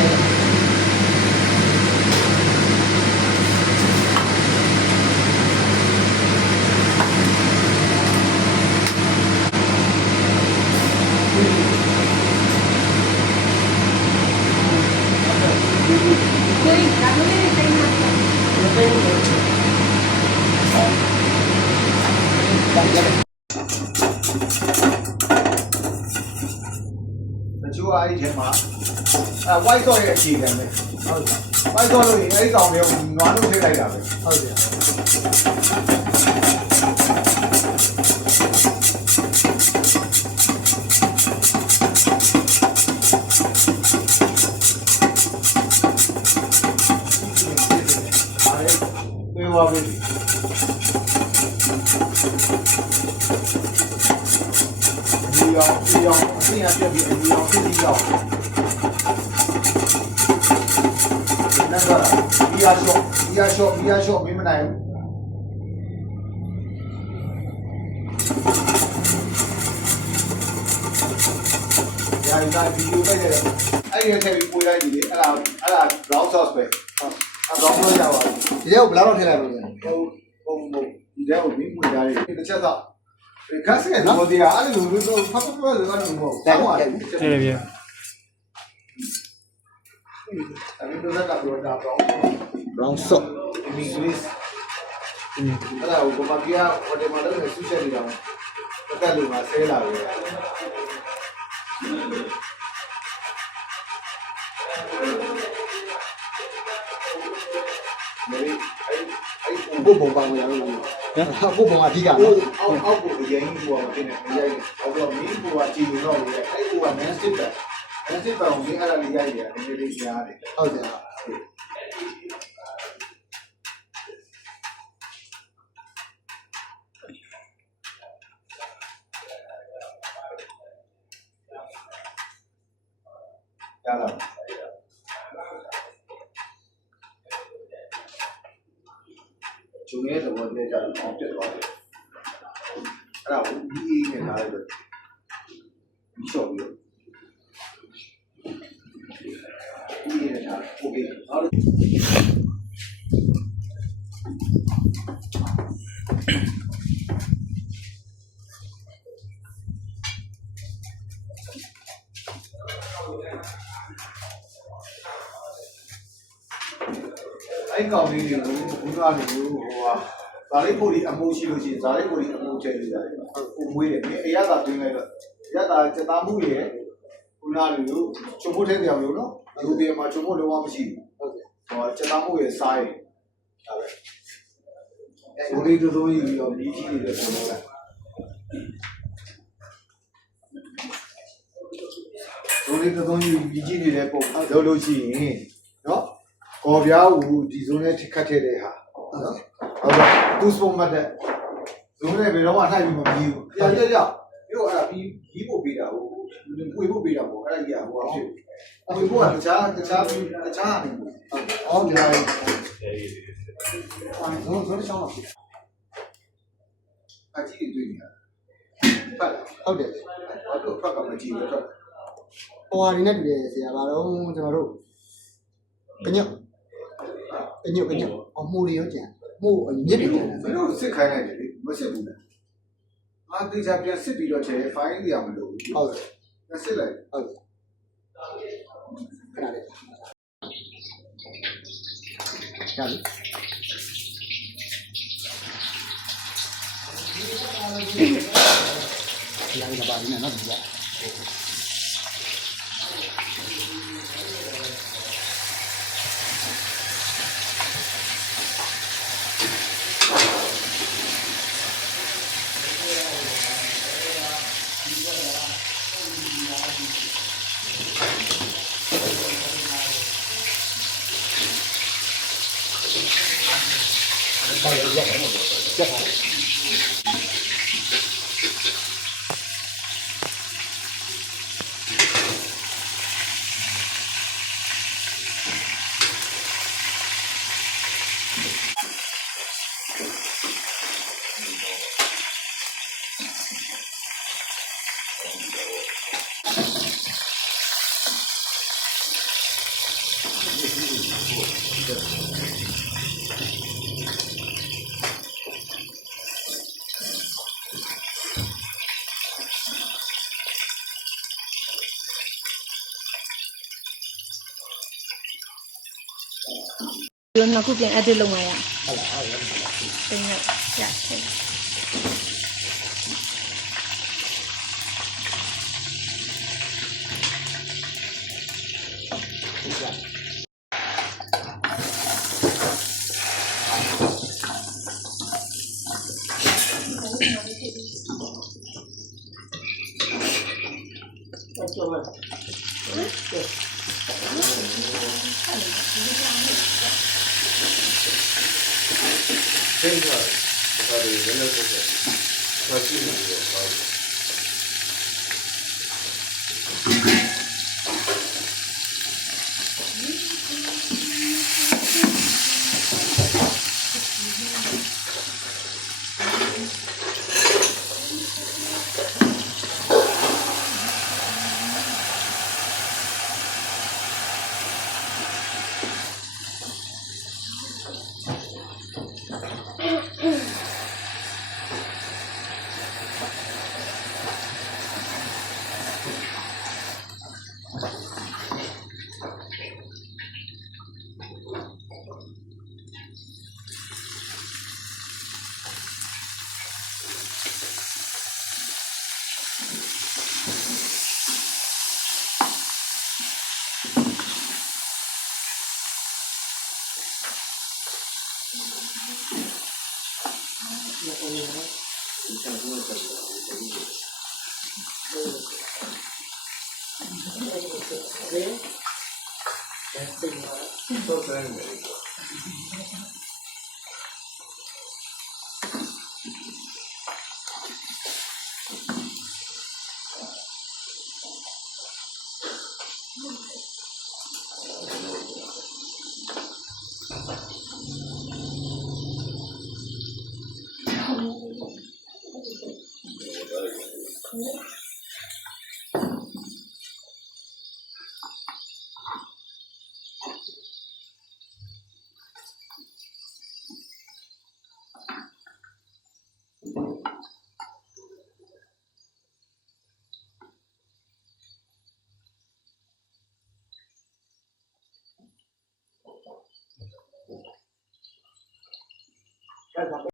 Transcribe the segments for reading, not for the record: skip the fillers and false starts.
ချိုးအဲ့ဒီထဲမှာwhite sauce ရဲ့အခြေခံပဲဟုတ်ကဲ့ white sauce လို့ရင်အဲ့ဒီကောင်လေးကိုနွားလို့ထည့်လိုက်တာပဲဟုတ်ကဲ့ပြေးပါပြီဒီအောင်အပြင်အပြက်ပြီးဒီအောင်ဖြစ်ပြီးတော့နက်ကဘီယာရှော့မင်းမနိုင်ဘူးရာဒီဗီဒီယိုပဲအဲ့ဒီထည့်ပြီးပို့လိုက်ပြီလေအဲ့ဒါ brown sauce ပဲဟုတ်အဲ့ brown sauce ရပါဘူးဒီထဲကိုဘယ်လောက်ထည့်လိုက်မလဲဟုတ်ဒီထဲကိုမင်းမွေထားတယ်တစ်ချက်တော့ခက်စဲနော်ဒီအားလည်းလို့ဖတ်ဖတ်လည်းကတော့မဟုတ်တောင်းရတယ်တယ်ဗျာအဲ့ဒီတော့ကပြောတာ brown sauce ဒီဂရစ်အဲ့ဒါကိုဘာပြဟိုတယ်မှာလည်းဆူချက်နေတာတက်လို့ငါဆဲလာပြီဘုံပါဝင်ရလို့နော်ဘုံအဓိကနော်အောက်ကိုအရင်ကြီးပေါ်မှာဖြစ်နေမရိုက်ဘူးအောက်တော့မင်းကိုကကြည်နေတော့လေအဲ့ကိုက man sit ပဲ man sit ပောင်ကြီးအဲ့ဒါလေးရိုက်ရတယ်နည်းနည်းလေးရှားတယ်ဟုတ်တယ်ရလာကျုံရဲ့သဘောတည်းကြတော့အောက်တက်သွားတယ်အဲ့ဒါကိုဒီအေးနဲ့ထားလိုက်တော့ဒီရှော့ပြီးတော့ဒီအေးနဲ့ထားโอเคနောက်အဲ့ကောင်လေးတွေကိုဘုရားတွေကိုဟိုဟာဇာလိဖို့ဒီအမှုရှိလို့ရှိရင်ဇာလိဖို့ဒီအမှုချဲလို့ရတယ်ကိုမွေးတယ်အရသာတွင်းလိုက်တော့ရတာစက်သားမှုရဲ့ခုနကလိုချုံဖို့ထဲပြောင်လို့နော်လူတွေမှာချုံဖို့လုံးဝမရှိဘူးဟုတ်ကဲ့ဟိုစက်သားမှုရဲ့စားရဒါပဲအဲ့ဒီလိုလိုကြီးရောမြည်ကြီးနေတဲ့ပုံစံဒိုလေးတုံးကြီးမြည်ကြီးနေတဲ့ပုံလုပ်လို့ရှိရင်နော်ကော်ပြားကိုဒီဇုံနဲ့ခတ်ထည့်တဲ့ဟာနော်ဟုတ်ကဲ့သူ့စပုံမှတ်တဲ့ဇုံနဲ့ဘယ်တော့မှနှိုက်ပြီးမပြီးဘူးကြာကြာကြာပြီးတော့အဲ့ဒါပြီးဖို့ပေးတာဟိုပွေဖို့ပေးတာပေါ့အဲ့ဒါကြီးကဟိုအဖြစ်ပွေဖို့ကတခြားနေဘူးဟုတ်တယ်ဇုံရှောင်းလာပြီအကြည့်တွေ့နေတာဟုတ်တယ်ဘာလို့ဖက်ကမကြည့်လို့တော့ဟိုဟာဒီနဲ့တူတယ်ဆရာဘာတော့ကျွန်တော်တို့ကညအမှုတွေရောကြံမှုအမြင့်တွေကြံဘယ်လိုစစ်ခိုင်းလိုက်တယ်လေမစစ်ဘူးလားငါတေချာပြန်စစ်ပြီးတော့ချေဖိုင်းကြီးရမလို့ဟုတ်တယ်ပြန်စစ်လိုက်ဟုတ်တယ်ခဏလေးကြာပြီလာရပါလိမ့်မယ်နော်ဒီကရက်ပါ ဒီနောက်ခုပြန် edit လုပ်မှရ ဟုတ်လားဟုတ် တင်ရရဆက် Dale, dale.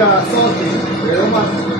Diga sozinho, é uma.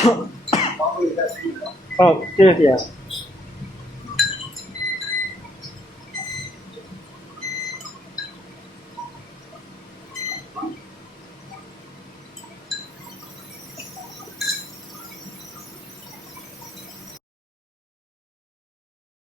ပေါင်းလို့တက်ပြီနော် ဟုတ်ကျေးဇူးဆရာ